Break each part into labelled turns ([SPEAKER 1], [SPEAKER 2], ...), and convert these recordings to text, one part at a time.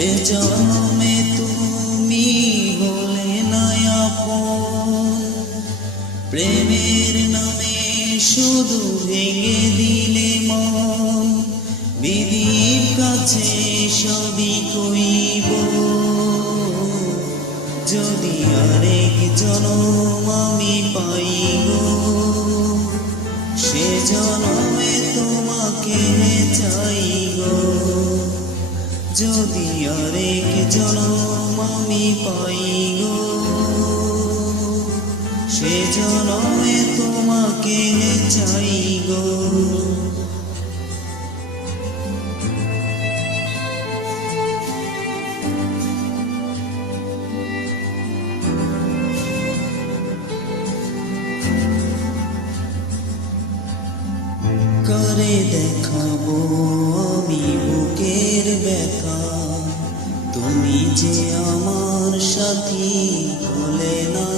[SPEAKER 1] জন্মে তুমি হলে নয়াপন প্রেমের নামে শুধু ভেঙে দিলে মন। বিধির কাছে সবই কইব। যদি আরেক জনম আমি পাই গো সে জনমে তোমাকে চাই যদি আরেক জনম আমি পাই গো সে জনমে তোমাকে চাই গো। করে দেখাবো আমি বুকের ব্যথা। তুমি যে আমার সাথী বলে না।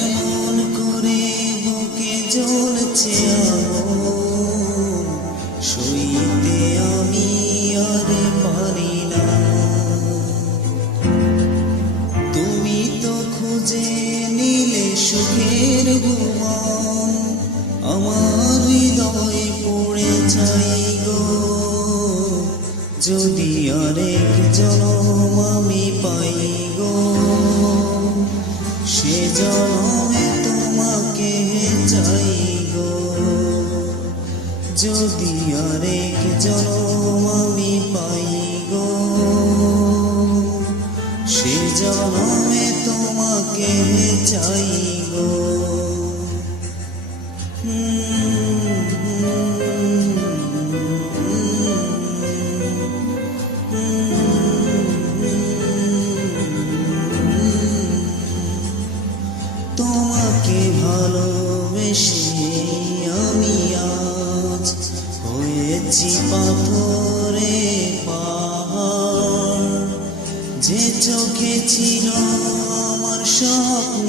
[SPEAKER 1] এমন করে বুকে জ্বলছে সইতে আমি আর পারি না। তুমি তো খুঁজে নিলে সুখের যদি আরেক জনম আমি পাই গো, সে জনমে তোমাকে চাই গো। যদি আরেক জনম আমি পাই গো, সে জনমে তোমাকে চাই গো। তোমাকে ভালোবেসে আমি হয়েছি পাহাড়। যে চোখে ছিল আমার স্বপ্ন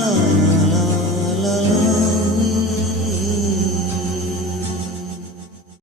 [SPEAKER 1] love.